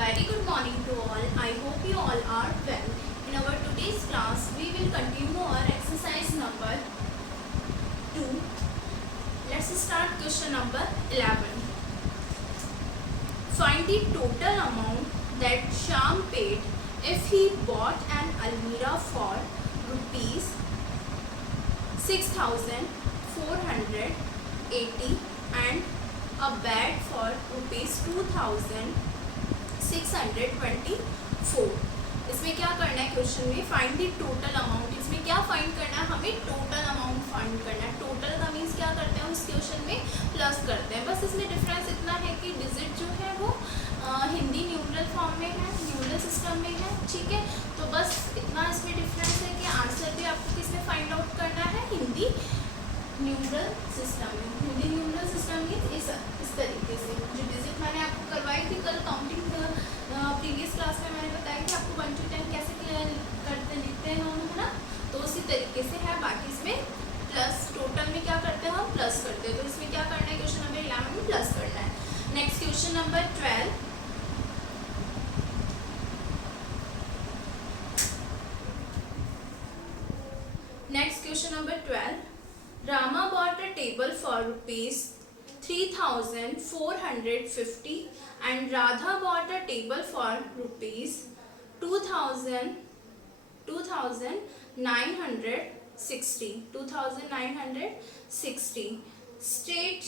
very good morning to all. I hope you all are well. In our today's class, we will continue our exercise number 2. Let's start question number 11. Find the total amount that Shyam paid if he bought an Almirah for rupees 6,480 and a bed for rupees 2,624. इसमें क्या करना है question में? Find the total amount. इसमें क्या find करना है? हमें टोटल अमाउंट फाइंड करना है. टोटल का मीन्स क्या करते हैं उस क्वेश्चन में? प्लस करते हैं. बस इसमें डिफरेंस इतना है कि डिजिट जो है वो हिंदी न्यूमरल फॉर्म में है, न्यूमरल सिस्टम में है. ठीक है, तो बस इतना इसमें डिफरेंस है कि आंसर भी आपको किसमें फाइंड आउट करना है? हिंदी न्यूमरल सिस्टम में. हिंदी न्यूमरल सिस्टम में इस तरीके से जो डिजिट मैंने आपको करवाई थी कल काउंटिंग प्रीवियस क्लास में मैंने बताया कि आपको 1 to 10 कैसे करते लिखते हैं हम, है ना. तो उसी तरीके से है. बाकी इसमें प्लस टोटल में क्या करते हैं हम? प्लस करते हैं. तो इसमें क्या करना है? क्वेश्चन नंबर 11 में प्लस करना है. Next question number 12. Next question number 12. Rama bought a table for rupees 3,450 and Radha bought a table for rupees 2,960. State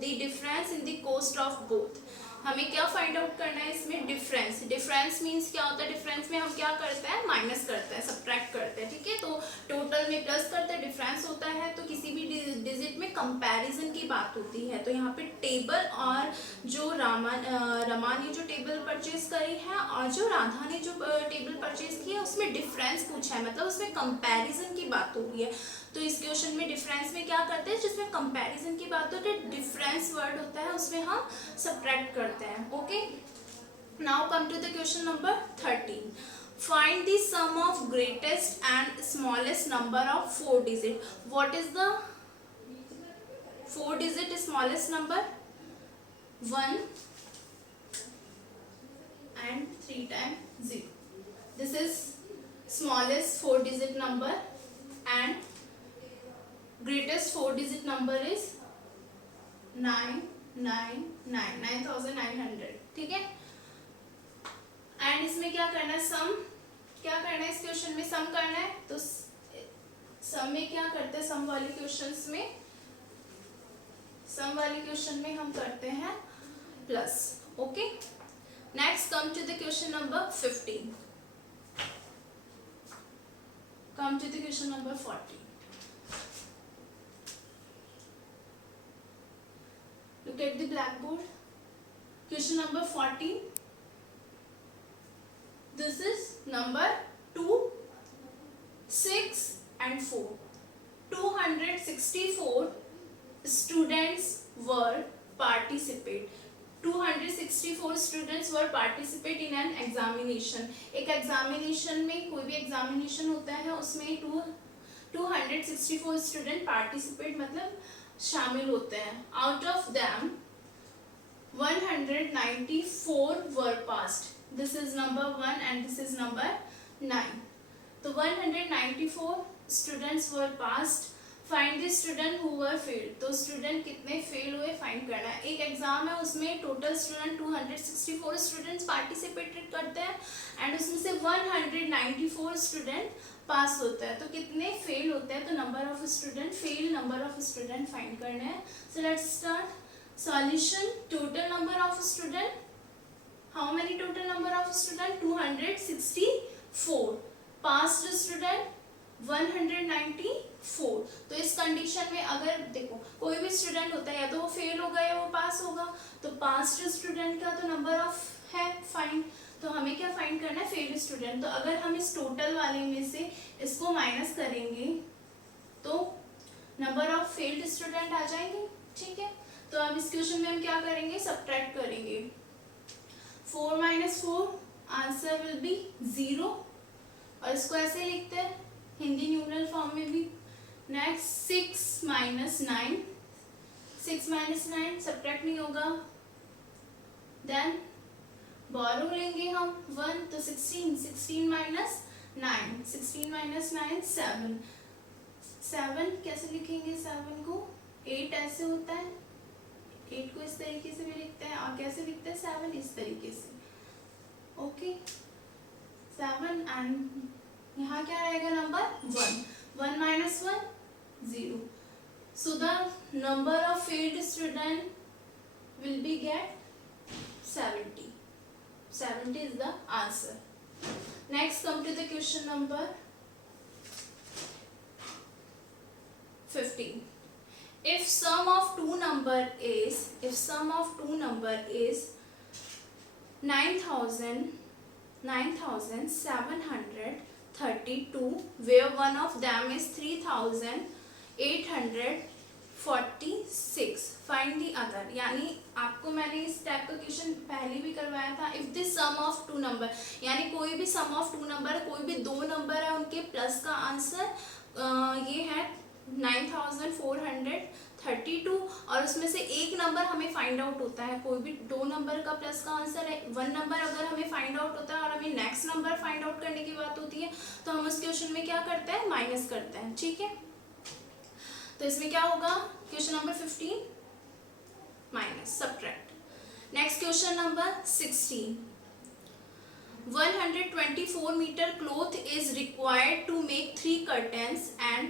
the difference in the cost of both. हमें क्या फाइंड आउट करना है इसमें? Difference. Difference means क्या होता है? Difference में हम क्या करते हैं? माइनस करते हैं, सब्ट्रैक्ट करते हैं. ठीक है, तो टोटल में प्लस करते हैं, डिफरेंस होता है. तो किसी भी डिजिट में कंपैरिजन की बात होती है. तो यहाँ पे टेबल और जो रमा ने जो टेबल परचेज करी है और जो राधा ने जो टेबल परचेज की है उसमें डिफरेंस पूछा है, मतलब उसमें कंपैरिजन की बात हो रही है. तो इस क्वेश्चन में डिफरेंस में क्या करते हैं? जिसमें कंपैरिजन की बात होती है, डिफरेंस वर्ड होता है, उसमें हम सब्ट्रैक्ट करते हैं. Okay, now come to the question number 13. Find the sum of greatest and smallest number of 4 digit. What is the 4 digit smallest number? 1 and 3 times 0. This is smallest 4 digit number and greatest 4 digit number is 999. ठीक है, and इसमें क्या करना है? सम. क्या करना है इस क्वेश्चन में? सम करना है. तो सम में क्या करते हैं? सम वाले क्वेश्चन में हम करते हैं plus. Okay, next come to the question number 15. Come to the question number 14. Look at the blackboard. Question number 14. This is number 2, 6 and 4. 264 students were participate. 264 students were participate in an examination. एक examination में, कोई भी examination होता है उसमें 264 student participate मतलब शामिल होते हैं. Out of them 194 were passed. This is number 1 and this is number 9. तो 194 students were passed. Find the student who were failed. तो स्टूडेंट कितने फेल हुए फाइंड करना है. एक एग्जाम है, उसमें टोटल स्टूडेंट 264 स्टूडेंट्स पार्टिसिपेटेड करते हैं एंड उसमें से 194 स्टूडेंट पास होता है. तो कितने फेल होते हैं? तो number of student fail, number of student find करना है. So let's start. Solution. Total number of student. How many total number of student? 264. Passed student 194. तो इस कंडीशन में अगर देखो कोई भी स्टूडेंट होता है या तो वो फेल होगा या वो पास होगा. तो पास्ड स्टूडेंट का तो नंबर ऑफ है फाइंड. तो हमें क्या फाइंड करना है? Fail student. तो अगर हम इस टोटल वाले में से इसको माइनस करेंगे तो नंबर ऑफ फेल्ड स्टूडेंट आ जाएंगे. ठीक है, तो अब इस क्वेश्चन में हम क्या करेंगे? सब्ट्रैक्ट करेंगे. 4 minus 4 आंसर विल बी 0. और इसको ऐसे लिखते हैं हिंदी न्यूमरल फॉर्म में भी. Next 6 minus 9. 6 minus 9 सब्ट्रैक्ट नहीं होगा. देन बोरो लेंगे हम 1 तो 16, 16 माइनस 9, 16 माइनस 9 7, 7 कैसे लिखेंगे 7 को, 8 ऐसे होता है, 8 को इस तरीके से भी लिखते हैं, और कैसे लिखते हैं 7 इस तरीके से, ओके 7 एंड यहाँ क्या रहेगा number 1, 1 minus 1 0, so the number of failed student will be get 70. 70 is the answer. Next come to the question number 15. If sum of two number is 9732, where one of them is 3846, find the other. यानी आपको मैंने इस type का question पहले भी करवाया था. If the sum of two number, यानी कोई भी सम ऑफ टू नंबर, कोई भी दो नंबर है, उनके प्लस का आंसर ये है 9432, और उसमें से एक नंबर हमें फाइंड आउट होता है. कोई भी दो नंबर का प्लस का आंसर है, वन नंबर अगर हमें फाइंड आउट होता है और हमें नेक्स्ट नंबर फाइंड आउट करने की बात होती है, तो हम उस क्वेश्चन में क्या करते हैं, माइनस करते हैं. ठीक है, तो इसमें क्या होगा, question number 15 minus subtract. Next question number 16. 124 meter cloth is required to make 3 curtains and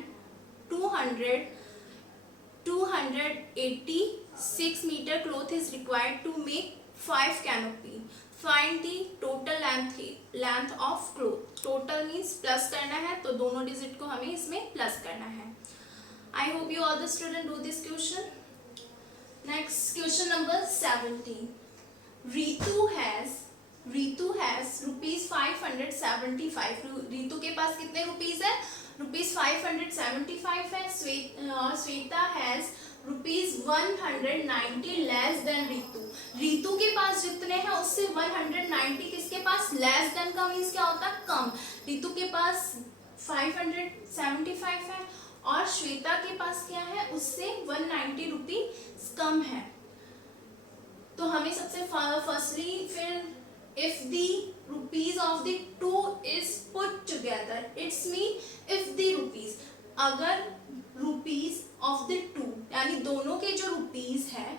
286 meter cloth is required to make 5 canopy. Find the total length of cloth. Total means plus करना है, तो दोनों digit को हमें इसमें plus करना है. I hope you all the student do this question. Next question number 17. Ritu has rupees 575. Ritu के पास कितने रुपीज है, रुपीज 575 है. Shweta has rupees 190 less than Ritu. Ritu के पास जितने हैं उससे 190 किसके पास, लेस देन का मीन्स क्या होता है, कम. रितु के पास 575 है और श्वेता के पास क्या है, उससे 190 रुपीज कम है. तो हमें सबसे फर्स्टली फिर if the rupees of the two is put together, it's mean if the rupees, अगर rupees of the two यानी दोनों के जो rupees है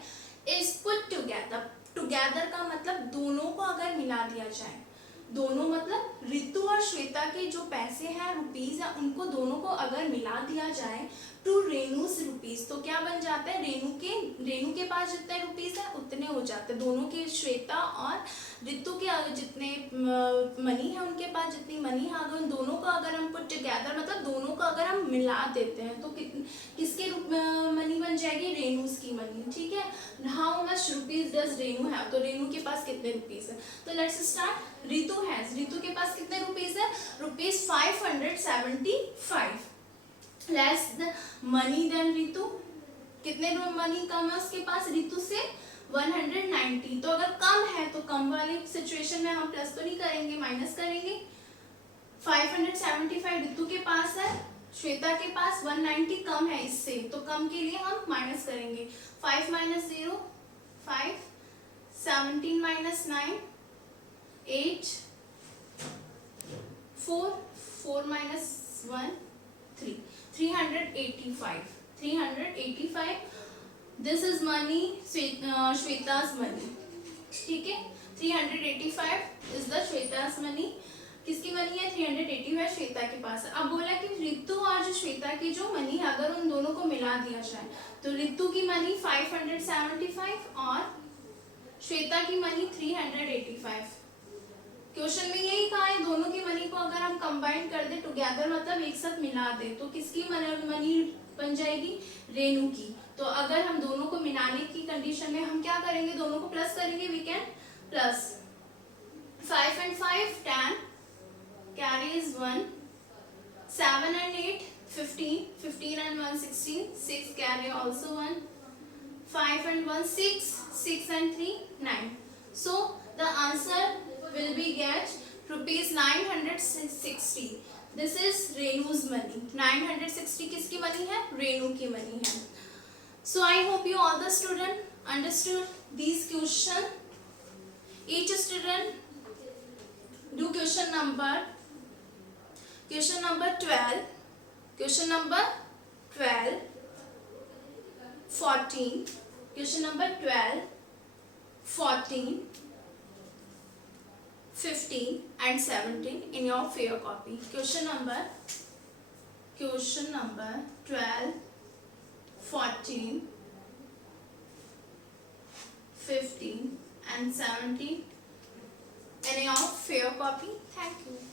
is put together, together का मतलब दोनों को अगर मिला दिया जाए, दोनों मतलब रितु और श्वेता के जो पैसे हैं रुपीज है, उनको दोनों को अगर मिला दिया जाए टू रेनूस रुपीज, तो क्या बन जाता है, रेनू के पास जितने रुपीज है उतने हो जाते हैं. दोनों के श्वेता और रितु के जितने मनी है, उनके पास जितनी मनी है, अगर उन दोनों को अगर हम पुट टुगेदर मतलब दोनों को अगर हम मिला देते हैं, तो किसके मनी बन जाएगी, रेनूस की मनी. ठीक है, how much rupees does Renu है, तो रेनू के पास कितने रुपीज है. तो लेट्स स्टार्ट. रितु के पास कितने रुपीज है, rupees 575 less money than Ritu. कितने मनी कम है उसके पास रितु से, 190. तो अगर कम है तो कम वाली सिचुएशन में हम प्लस तो नहीं करेंगे, माइनस करेंगे. 575 रितु के पास है, श्वेता के पास 190 कम है इससे, तो कम के लिए हम माइनस करेंगे. 5 minus 0 5, 17 minus 9 8, 4 minus 1 3, 385. This is money, श्वेता's मनी. ठीक है, 385 इज द श्वेता's मनी. किसकी मनी है, 385 श्वेता के पास है. अब बोला कि रितु और जो श्वेता की जो मनी है, अगर उन दोनों को मिला दिया जाए, तो रितु की मनी 575 और श्वेता की मनी 385. क्वेश्चन में यही कहा है, दोनों की मनी को अगर हम कंबाइन कर दे टुगेदर मतलब एक साथ मिला दे, तो किसकी मनी बन जाएगी, रेनू की. तो अगर हम दोनों को मिलाने की कंडीशन में हम क्या करेंगे, दोनों को प्लस करेंगे. We can plus 5 and 5 10, carry is 1, 7 and 8 15, 15 and 1 16, 6 carry also 1, 5 and 1 6, 6 and 3 9. So the answer will be get rupees 960. This is Renu's money. 960 किसकी मनी है, रेनू की मनी है. So I hope you all the student understood these question. Each student do question number 12, question number 12, 14, question number 12, 14, 15 and 17 in your fair copy. Question number 12, 14, 15 and 17 in your fair copy. Thank you.